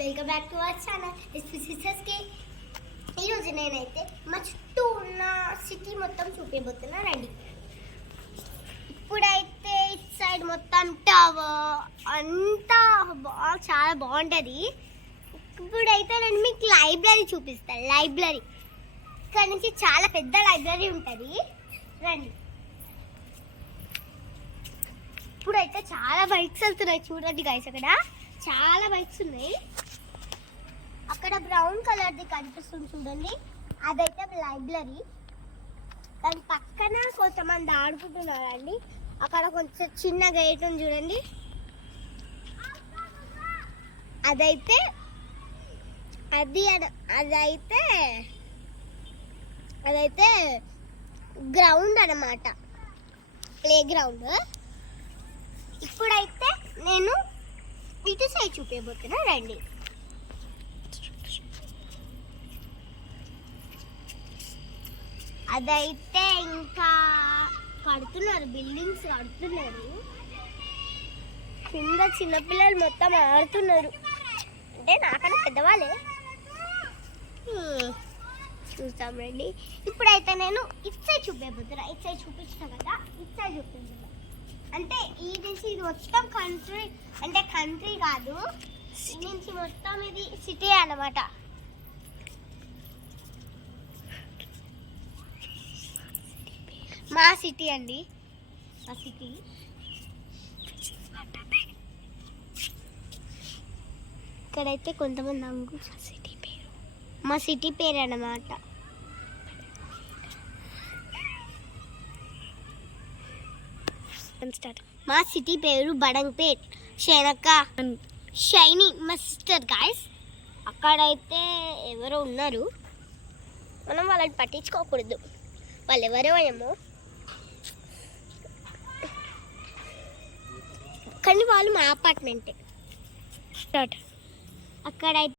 Welcome back to our channel సిస్టర్స్కి. ఈరోజు నేనైతే మా చుట్టూ ఉన్న సిటీ మొత్తం చూపించబోతున్నా రండి. ఇప్పుడైతే ఇటు సైడ్ మొత్తం టవర్ అంతా చాలా బాగుంటుంది. ఇప్పుడైతే నేను మీకు లైబ్రరీ చూపిస్తాను. లైబ్రరీ ఇక్కడ నుంచి చాలా పెద్ద లైబ్రరీ ఉంటుంది. రండి. ఇప్పుడైతే చాలా బైక్స్ వెళ్తున్నాయి చూడండి గైస్. అక్కడ చాలా బైక్స్ ఉన్నాయి. అక్కడ బ్రౌన్ కలర్ది కనిపిస్తుంది చూడండి, అదైతే లైబ్రరీ. దాని పక్కన కొంతమంది ఆడుకుంటున్నారండి. అక్కడ కొంచెం చిన్న గేట్ ఉంది చూడండి, అదైతే అదైతే గ్రౌండ్ అన్నమాట, ప్లే గ్రౌండ్. ఇప్పుడైతే నేను ఇటు సైడ్ చూపించబోతున్నా రండి. అదైతే ఇంకా కడుతున్నారు, బిల్డింగ్స్ కడుతున్నారు. కింద చిన్నపిల్లలు మొత్తం ఆడుతున్నారు, అంటే నాకన్నా పెద్దవాళ్ళే. చూస్తాం రండి. ఇప్పుడైతే నేను ఇటు సైడ్ చూపించబోతున్నా. ఇటు సైడ్ చూపించిన కదా, ఇటు సైడ్ చూపించుతా. అంటే ఈ నుంచి ఇది మొత్తం కంట్రీ, అంటే కంట్రీ కాదు, ఈ నుంచి మొత్తం ఇది సిటీ అన్నమాట. మా సిటీ అండి, మా సిటీ. ఇక్కడైతే కొంతమంది సిటీ పేరు, మా సిటీ పేరు అన్నమాట. మా సిటీ పేరు బడంగ్పేట్. షైనీ మా సిస్టర్ గాయస్. అక్కడైతే ఎవరో ఉన్నారు, మనం వాళ్ళని పట్టించుకోకూడదు. వాళ్ళు ఎవరో ఏమో, కానీ వాళ్ళు మా అపార్ట్మెంటే. అక్కడైతే